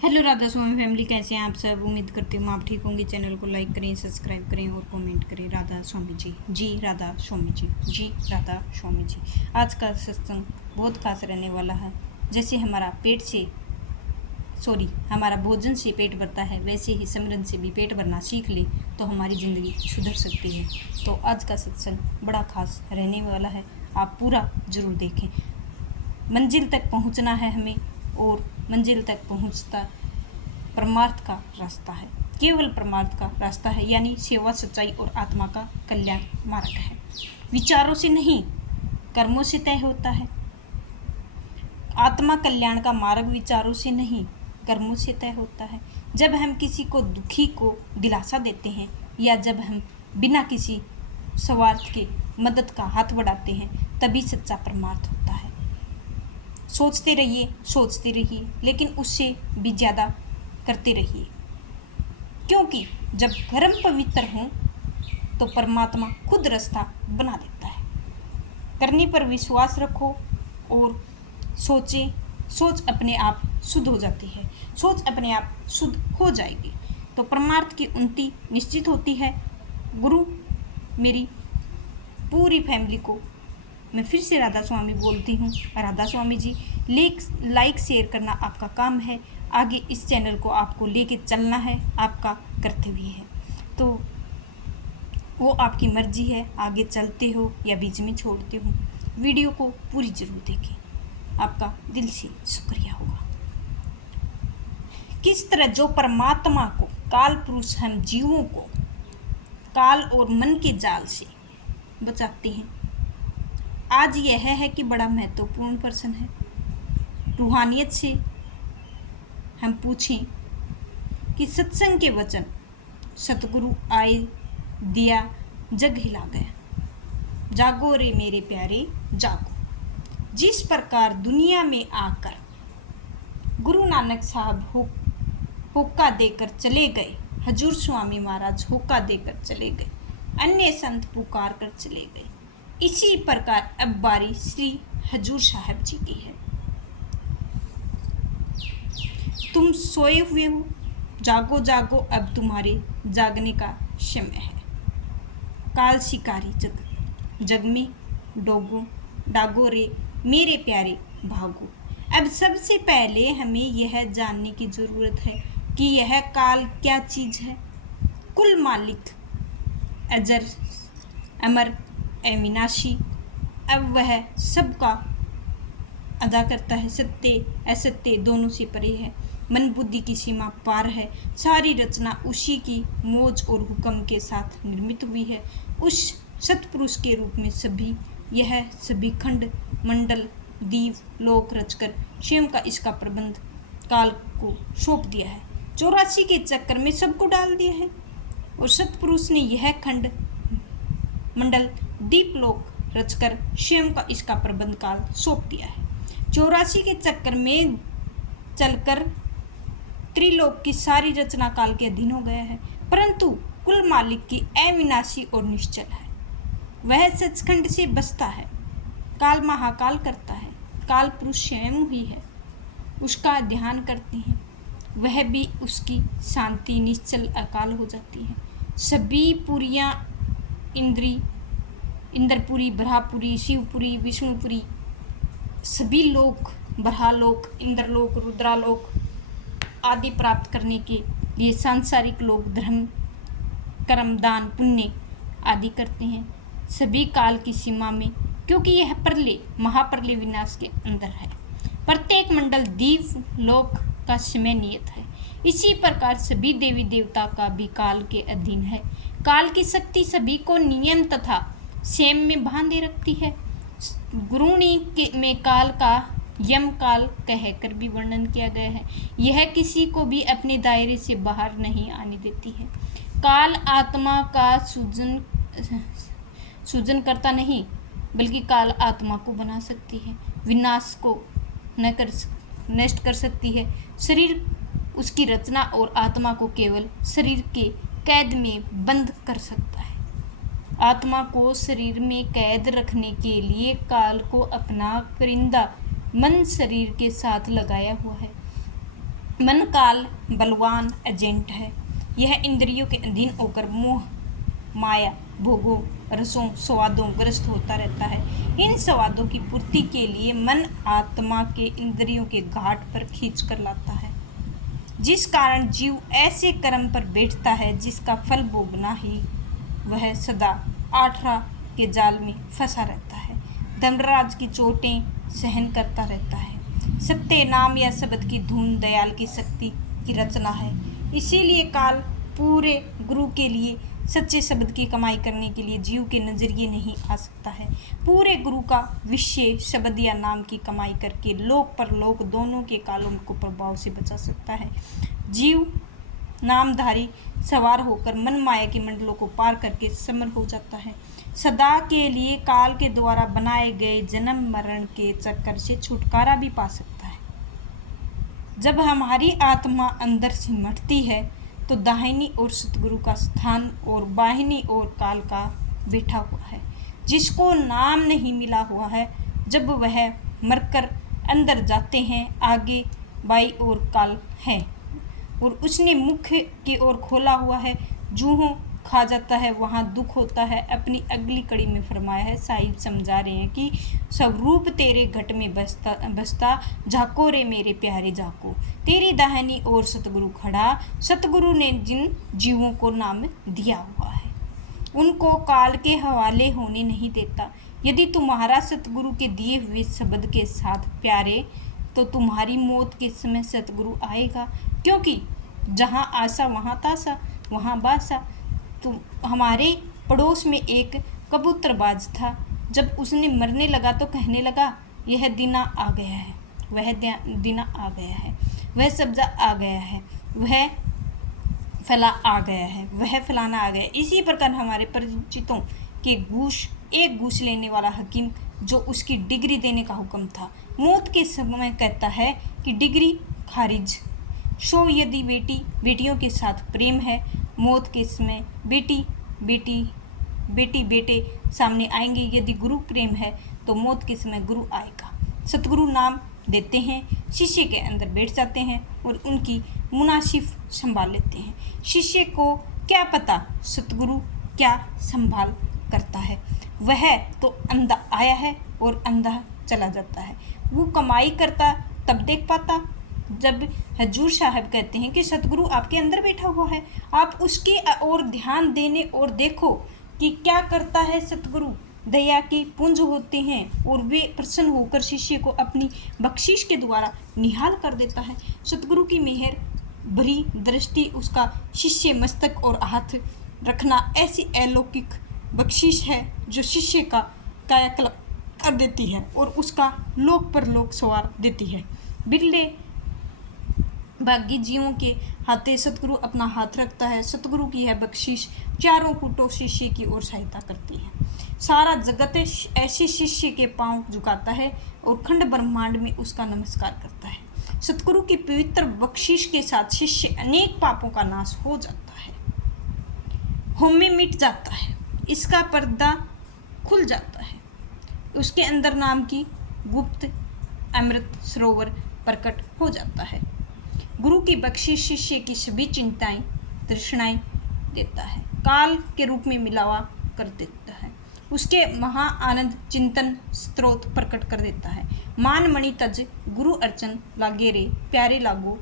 Hello Radha स्वामी family, कैसे हैं आप सब। उम्मीद करती हूँ आप ठीक होंगे। चैनल को लाइक करें, सब्सक्राइब करें और कमेंट करें। राधा स्वामी जी राधा स्वामी जी राधा स्वामी जी। आज का सत्संग बहुत खास रहने वाला है। जैसे हमारा भोजन से पेट भरता है, वैसे ही सिमरन से भी पेट भरना सीख ले तो हमारी ज़िंदगी सुधर सकती है। तो आज का सत्संग बड़ा खास रहने वाला है, आप पूरा ज़रूर देखें। मंजिल तक पहुंचना है हमें, और मंजिल तक पहुंचता परमार्थ का रास्ता है, केवल परमार्थ का रास्ता है, यानी सेवा, सच्चाई और आत्मा का कल्याण मार्ग है। विचारों से नहीं, कर्मों से तय होता है। आत्मा कल्याण का मार्ग विचारों से नहीं, कर्मों से तय होता है। जब हम किसी को दुखी को दिलासा देते हैं, या जब हम बिना किसी स्वार्थ के मदद का हाथ बढ़ाते हैं, तभी सच्चा परमार्थ होता है। सोचते रहिए, लेकिन उससे भी ज़्यादा करते रहिए, क्योंकि जब कर्म पवित्र हों तो परमात्मा खुद रास्ता बना देता है। करने पर विश्वास रखो और सोचें। सोच अपने आप शुद्ध हो जाती है, सोच अपने आप शुद्ध हो जाएगी तो परमार्थ की उन्नति निश्चित होती है। गुरु मेरी पूरी फैमिली को मैं फिर से राधा स्वामी बोलती हूँ। राधा स्वामी जी, लाइक शेयर करना आपका काम है। आगे इस चैनल को आपको लेके चलना है, आपका कर्तव्य है। तो वो आपकी मर्जी है, आगे चलते हो या बीच में छोड़ते हो। वीडियो को पूरी जरूर देखें, आपका दिल से शुक्रिया होगा। किस तरह जो परमात्मा को काल पुरुष हम जीवों को काल और मन के जाल से बचाते हैं। आज यह है कि बड़ा महत्वपूर्ण प्रश्न है। रूहानियत से हम पूछें कि सत्संग के वचन सतगुरु आए, दिया जग हिला गया। जागो रे मेरे प्यारे जागो। जिस प्रकार दुनिया में आकर गुरु नानक साहब होका देकर चले गए, हजूर स्वामी महाराज होका देकर चले गए, अन्य संत पुकार कर चले गए, इसी प्रकार अब बारी श्री हजूर साहब जी की है। तुम सोए हुए हो, जागो जागो, अब तुम्हारे जागने का समय है। काल शिकारी जग में डागो रे मेरे प्यारे भागो। अब सबसे पहले हमें यह जानने की ज़रूरत है कि यह काल क्या चीज़ है। कुल मालिक अजर अमर अविनाशी, अब वह सबका अदा करता है। सत्य असत्य दोनों से परे है, मन बुद्धि की सीमा पार है। सारी रचना उसी की मौज और हुक्म के साथ निर्मित हुई है। उस सतपुरुष के रूप में सभी खंड मंडल दीव लोक रचकर स्वयं का इसका प्रबंध काल को सौंप दिया है। 84 के चक्कर में सबको डाल दिया है, और सतपुरुष ने यह खंड मंडल दीप लोक रचकर स्वयं का इसका प्रबंध काल सौंप दिया है। 84 के चक्कर में चलकर त्रिलोक की सारी रचना काल के अधीन हो गया है, परंतु कुल मालिक की अविनाशी और निश्चल है। वह सचखंड से बसता है, काल महाकाल करता है। काल पुरुष स्वयं ही है, उसका ध्यान करते हैं, वह भी उसकी शांति निश्चल अकाल हो जाती है। सभी पुरियाँ इंद्रपुरी, ब्रह्मपुरी, शिवपुरी, विष्णुपुरी, सभी लोक, ब्रह्मलोक, इंद्रलोक, रुद्रालोक आदि प्राप्त करने के लिए सांसारिक लोग धर्म कर्म दान पुण्य आदि करते हैं, सभी काल की सीमा में, क्योंकि यह प्रलय महाप्रलय विनाश के अंदर है। प्रत्येक मंडल दीव लोक का समय नियत है। इसी प्रकार सभी देवी देवता का भी काल के अधीन है। काल की शक्ति सभी को नियम तथा सेम में बांधे रखती है। गुरुणी में काल का यम काल कहकर भी वर्णन किया गया है। यह किसी को भी अपने दायरे से बाहर नहीं आने देती है। काल आत्मा का सूजन करता नहीं, बल्कि काल आत्मा को बना सकती है, विनाश को नष्ट कर सकती है। शरीर उसकी रचना और आत्मा को केवल शरीर के कैद में बंद कर सकता है। आत्मा को शरीर में कैद रखने के लिए काल को अपना परिंदा मन शरीर के साथ लगाया हुआ है। मन काल बलवान एजेंट है। यह इंद्रियों के अधीन होकर मोह माया भोगों रसों स्वादों ग्रस्त होता रहता है। इन स्वादों की पूर्ति के लिए मन आत्मा के इंद्रियों के घाट पर खींच कर लाता है, जिस कारण जीव ऐसे कर्म पर बैठता है जिसका फल भोगना ही वह सदा आठरा के जाल में फंसा रहता है। धर्मराज की चोटें सहन करता रहता है। सत्य नाम या शब्द की धुन दयाल की शक्ति की रचना है। इसीलिए काल पूरे गुरु के लिए सच्चे शब्द की कमाई करने के लिए जीव के नजरिए नहीं आ सकता है। पूरे गुरु का विषय शब्द या नाम की कमाई करके लोक परलोक दोनों के कालों को प्रभाव से बचा सकता है। जीव नामधारी सवार होकर मन माया के मंडलों को पार करके समर हो जाता है। सदा के लिए काल के द्वारा बनाए गए जन्म मरण के चक्कर से छुटकारा भी पा सकता है। जब हमारी आत्मा अंदर सिमटती है तो दाहिनी ओर सतगुरु का स्थान और बाहिनी ओर काल का बैठा हुआ है, जिसको नाम नहीं मिला हुआ है। जब वह मरकर अंदर जाते हैं, आगे बाई ओर काल है और उसने मुख की ओर खोला हुआ है। जूहों खा जाता है वहाँ दुख होता है। अपनी अगली कड़ी में फरमाया है, साहिब समझा रहे हैं कि स्वरूप तेरे घट में बसता झाको रे मेरे प्यारे झाको। तेरी दाहिनी ओर सतगुरु खड़ा। सतगुरु ने जिन जीवों को नाम दिया हुआ है उनको काल के हवाले होने नहीं देता। यदि तुम्हारा सतगुरु के दिए हुए शब्द के साथ प्यारे तो तुम्हारी मौत के समय सतगुरु आएगा, क्योंकि जहाँ आशा वहाँ ताशा वहाँ बासा। तो हमारे पड़ोस में एक कबूतरबाज था। जब उसने मरने लगा तो कहने लगा, यह दिना आ गया है, वह दिना आ गया है, वह सब्जा आ गया है, वह फला आ गया है, वह फलाना आ गया। इसी प्रकार हमारे परिचितों के एक घूस लेने वाला हकीम जो उसकी डिग्री देने का हुक्म था, मौत के समय कहता है कि डिग्री खारिज। सो यदि बेटियों के साथ प्रेम है, मौत के समय बेटी बेटे सामने आएंगे। यदि गुरु प्रेम है तो मौत के समय गुरु आएगा। सतगुरु नाम देते हैं, शिष्य के अंदर बैठ जाते हैं और उनकी मुनासिफ संभाल लेते हैं। शिष्य को क्या पता सतगुरु क्या संभाल करता है। वह तो अंधा आया है और अंधा चला जाता है। वो कमाई करता तब देख पाता जब हजूर साहब कहते हैं कि सतगुरु आपके अंदर बैठा हुआ है, आप उसकी ओर ध्यान देने और देखो कि क्या करता है। सतगुरु दया के पुंज होते हैं और वे प्रसन्न होकर शिष्य को अपनी बख्शिश के द्वारा निहाल कर देता है। सतगुरु की मेहर भरी दृष्टि, उसका शिष्य मस्तक और हाथ रखना ऐसी अलौकिक बख्शिश है जो शिष्य का कायाकल्प कर देती है और उसका लोक पर लोक सवार देती है। बिरले भाग्य जीवों के हाथे सतगुरु अपना हाथ रखता है। सतगुरु की यह बख्शिश चारों कूटों शिष्य की ओर सहायता करती है। सारा जगत ऐसे शिष्य के पांव झुकाता है और खंड ब्रह्मांड में उसका नमस्कार करता है। सतगुरु की पवित्र बख्शिश के साथ शिष्य अनेक पापों का नाश हो जाता है, होमे मिट जाता है, इसका पर्दा खुल जाता है, उसके अंदर नाम की गुप्त अमृत सरोवर प्रकट हो जाता है। गुरु की बख्शिश शिष्य की सभी चिंताएं तृष्णाएं देता है, काल के रूप में मिलावा कर देता है, उसके महा आनंद चिंतन स्त्रोत प्रकट कर देता है। मान मणि तज गुरु अर्चन लागे रे प्यारे लागो।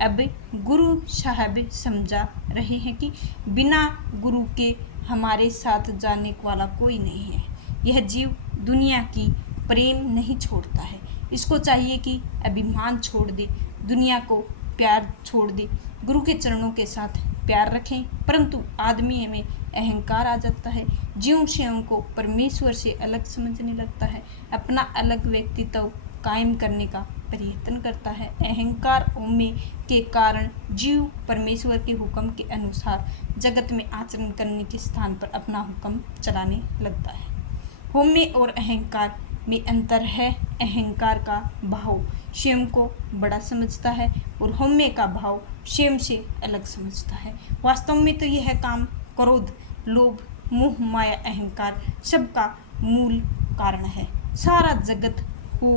अब गुरु साहब समझा रहे हैं कि बिना गुरु के हमारे साथ जाने वाला कोई नहीं है। यह जीव दुनिया की प्रेम नहीं छोड़ता है, इसको चाहिए कि अभिमान छोड़ दे, दुनिया को प्यार छोड़ दे, गुरु के चरणों के साथ प्यार रखें। परंतु आदमी में अहंकार आ जाता है, जीव स्वयं को परमेश्वर से अलग समझने लगता है, अपना अलग व्यक्तित्व कायम करने का प्रयत्न करता है। अहंकार में के कारण जीव परमेश्वर के हुक्म के अनुसार जगत में आचरण करने के स्थान पर अपना हुक्म चलाने लगता है। होम्य और अहंकार में अंतर है। अहंकार का भाव स्वयं को बड़ा समझता है और होम्य का भाव स्वयं से अलग समझता है। वास्तव में तो यह काम क्रोध लोभ मोह माया अहंकार सबका मूल कारण है। सारा जगत हो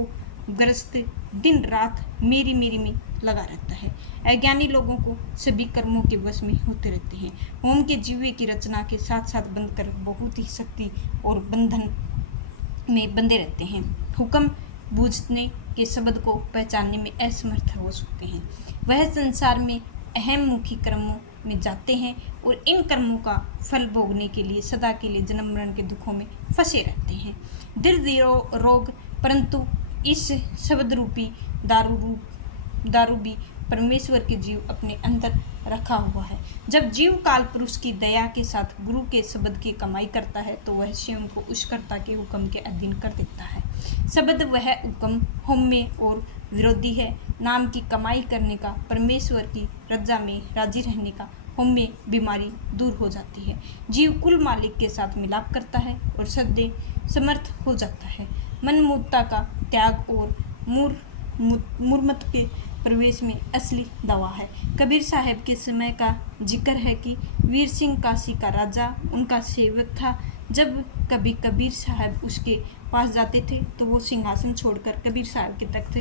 ग्रस्त दिन रात मेरी मेरी में लगा रहता है। अज्ञानी लोगों को सभी कर्मों के वश में होते रहते हैं। होम के जीवे की रचना के साथ साथ बंद कर बहुत ही शक्ति और बंधन में बंधे रहते हैं। हुक्म बूझने के शब्द को पहचानने में असमर्थ हो सकते हैं। वह संसार में अहम मुखी कर्मों में जाते हैं और इन कर्मों का फल भोगने के लिए सदा के लिए जन्म मरण के दुखों में फंसे रहते हैं। दीर्घ रोग, परंतु इस शब्द रूपी दारू भी परमेश्वर के जीव अपने अंदर रखा हुआ है। जब जीव काल पुरुष की दया के साथ गुरु के शब्द की कमाई करता है तो वह स्वयं को उस कर्ता के हुक्म के अधीन कर देता है। शब्द वह हुक्म हौम्य और विरोधी है। नाम की कमाई करने का, परमेश्वर की रजा में राजी रहने का हौम्य बीमारी दूर हो जाती है। जीव कुल मालिक के साथ मिलाप करता है और सदैव समर्थ हो जाता है। मनमूर्खता का त्याग और मूर्मत के प्रवेश में असली दवा है। कबीर साहब के समय का जिक्र है कि वीर सिंह काशी का राजा उनका सेवक था। जब कभी कबीर साहब उसके पास जाते थे तो वो सिंहासन छोड़कर कबीर साहब के तख्त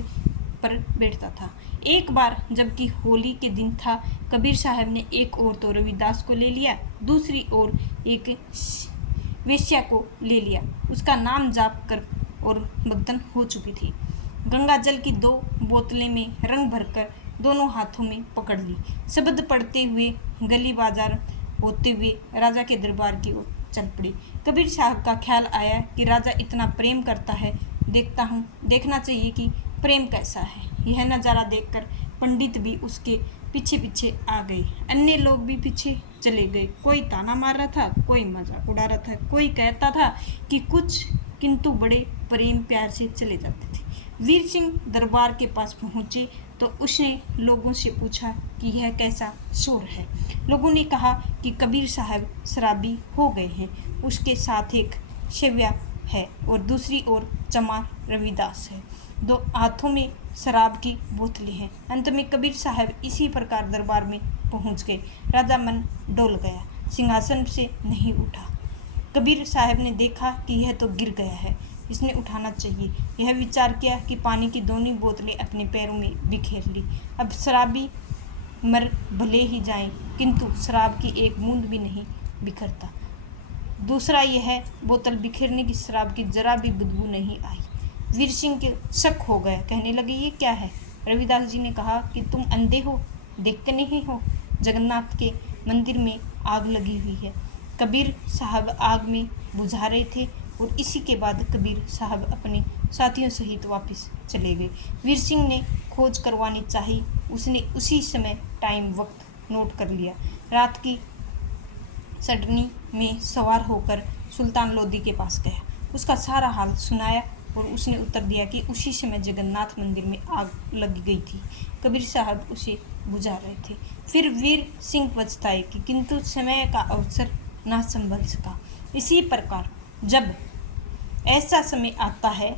पर बैठता था। एक बार जबकि होली के दिन था, कबीर साहब ने एक और तो रविदास को ले लिया, दूसरी ओर एक वेश्या को ले लिया। उसका नाम जाप कर और मगन हो चुकी थी। गंगा जल की 2 बोतलें में रंग भरकर दोनों हाथों में पकड़ ली। शब्द पढ़ते हुए गली बाजार होते हुए राजा के दरबार की ओर चल पड़ी। कबीर साहब का ख्याल आया कि राजा इतना प्रेम करता है, देखना चाहिए कि प्रेम कैसा है। यह नज़ारा देखकर पंडित भी उसके पीछे पीछे आ गए। अन्य लोग भी पीछे चले गए। कोई ताना मार रहा था, कोई मजाक उड़ा रहा था, कोई कहता था कि कुछ, किंतु बड़े प्रेम प्यार से चले जाते थे। वीर सिंह दरबार के पास पहुंचे तो उसने लोगों से पूछा कि यह कैसा शोर है। लोगों ने कहा कि कबीर साहब शराबी हो गए हैं। उसके साथ एक शिव्या है और दूसरी ओर चमार रविदास है। 2 हाथों में शराब की बोतलें हैं। अंत में कबीर साहब इसी प्रकार दरबार में पहुंच गए। राजा मन डोल गया, सिंहासन से नहीं उठा। कबीर साहब ने देखा कि यह तो गिर गया है, इसने उठाना चाहिए। यह विचार किया कि पानी की दोनों बोतलें अपने पैरों में बिखेर ली। अब शराबी मर भले ही जाएं, किंतु शराब की एक बूंद भी नहीं बिखरता। दूसरा, यह बोतल बिखेरने की शराब की जरा भी बदबू नहीं आई। वीर सिंह के शक हो गया, कहने लगे ये क्या है। रविदास जी ने कहा कि तुम अंधे हो, देखते नहीं हो, जगन्नाथ के मंदिर में आग लगी हुई है। कबीर साहब आग में बुझा रहे थे और इसी के बाद कबीर साहब अपने साथियों सहित वापस चले गए। वीर सिंह ने खोज करवानी चाही। उसने उसी समय टाइम वक्त नोट कर लिया। रात की सडनी में सवार होकर सुल्तान लोदी के पास गया, उसका सारा हाल सुनाया और उसने उत्तर दिया कि उसी समय जगन्नाथ मंदिर में आग लग गई थी। कबीर साहब उसे बुझा रहे थे। फिर वीर सिंह पछताए कि किंतु समय का अवसर ना संभल सका। इसी प्रकार जब ऐसा समय आता है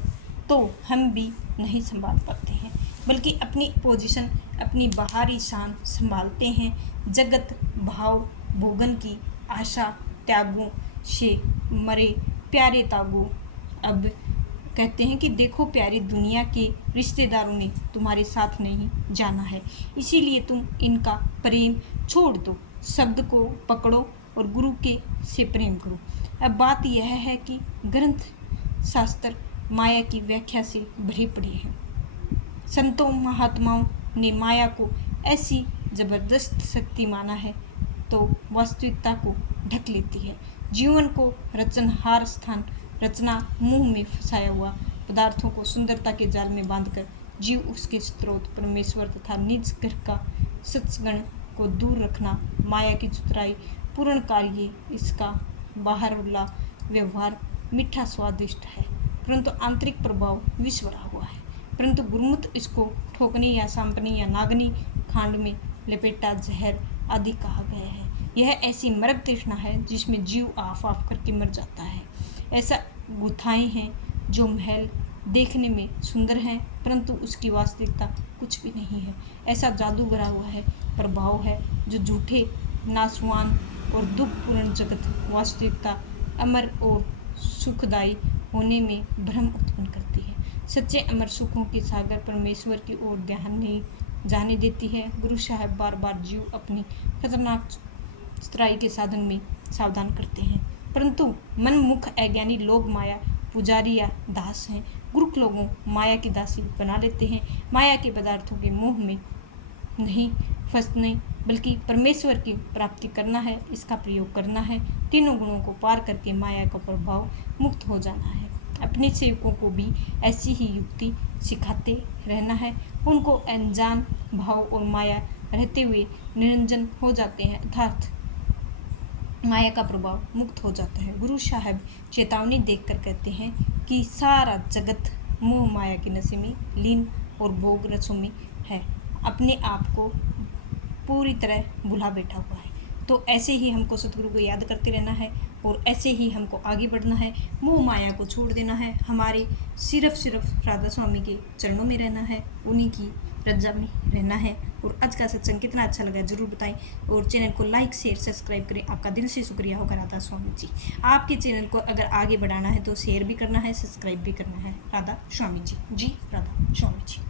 तो हम भी नहीं संभाल पाते हैं, बल्कि अपनी पोजीशन, अपनी बाहरी शान संभालते हैं। जगत भाव भोगन की आशा त्यागों से मरे प्यारे तागो। अब कहते हैं कि देखो प्यारी, दुनिया के रिश्तेदारों ने तुम्हारे साथ नहीं जाना है, इसीलिए तुम इनका प्रेम छोड़ दो, शब्द को पकड़ो और गुरु के से प्रेम करो। अब बात यह है कि ग्रंथ शास्त्र माया की व्याख्या से भरे पड़े हैं। संतों महात्माओं ने माया को ऐसी जबरदस्त शक्ति माना है तो वास्तविकता को ढक लेती है। जीवन को रचनहार स्थान, रचना मुंह में फंसाया हुआ पदार्थों को सुंदरता के जाल में बांधकर जीव उसके स्रोत परमेश्वर तथा निज घर का सत्सगण को दूर रखना माया की चतुराई पूर्ण कार्य। इसका बाहरला व्यवहार मीठा स्वादिष्ट है, परंतु आंतरिक प्रभाव विष भरा हुआ है। परंतु गुरुमुख इसको ठोकनी या सांपनी या नागनी खांड में लपेटा जहर आदि कहा गया है। यह ऐसी मरग तृष्णा है जिसमें जीव आफ आफ करके मर जाता है। ऐसा गुथाएं हैं जो महल देखने में सुंदर हैं परंतु उसकी वास्तविकता कुछ भी नहीं है। ऐसा जादू भरा हुआ है प्रभाव है जो झूठे, नाशवान और दुखपूर्ण जगत वास्तविकता अमर और सुखदायी होने में भ्रम उत्पन्न करती है। सच्चे अमर सुखों के सागर परमेश्वर की ओर ध्यान नहीं जाने देती है। गुरु साहब बार बार जीव अपनी खतरनाक चतुराई के साधन में सावधान करते हैं, परंतु मनमुख अज्ञानी लोग माया पुजारी या दास हैं। गुरुख लोगों माया की दासी बना लेते हैं। माया के पदार्थों के मोह में नहीं फंसने बल्कि परमेश्वर की प्राप्ति करना है, इसका प्रयोग करना है। तीनों गुणों को पार करके माया का प्रभाव मुक्त हो जाना है। अपने सेवकों को भी ऐसी ही युक्ति सिखाते रहना है। उनको अनजान भाव और माया रहते हुए निरंजन हो जाते हैं, अर्थात माया का प्रभाव मुक्त हो जाता है। गुरु साहब चेतावनी देकर कहते हैं कि सारा जगत मोह माया के नशे में लीन और भोग रसों में है, अपने आप को पूरी तरह भुला बैठा हुआ है। तो ऐसे ही हमको सतगुरु को याद करते रहना है और ऐसे ही हमको आगे बढ़ना है। मोह माया को छोड़ देना है, हमारे सिर्फ राधा स्वामी के चरणों में रहना है, उन्हीं की रजा में रहना है। और आज का सत्संग कितना अच्छा लगा ज़रूर बताएं और चैनल को लाइक शेयर सब्सक्राइब करें। आपका दिल से शुक्रिया होगा राधा स्वामी जी। आपके चैनल को अगर आगे बढ़ाना है तो शेयर भी करना है, सब्सक्राइब भी करना है। राधा स्वामी जी। जी राधा स्वामी जी।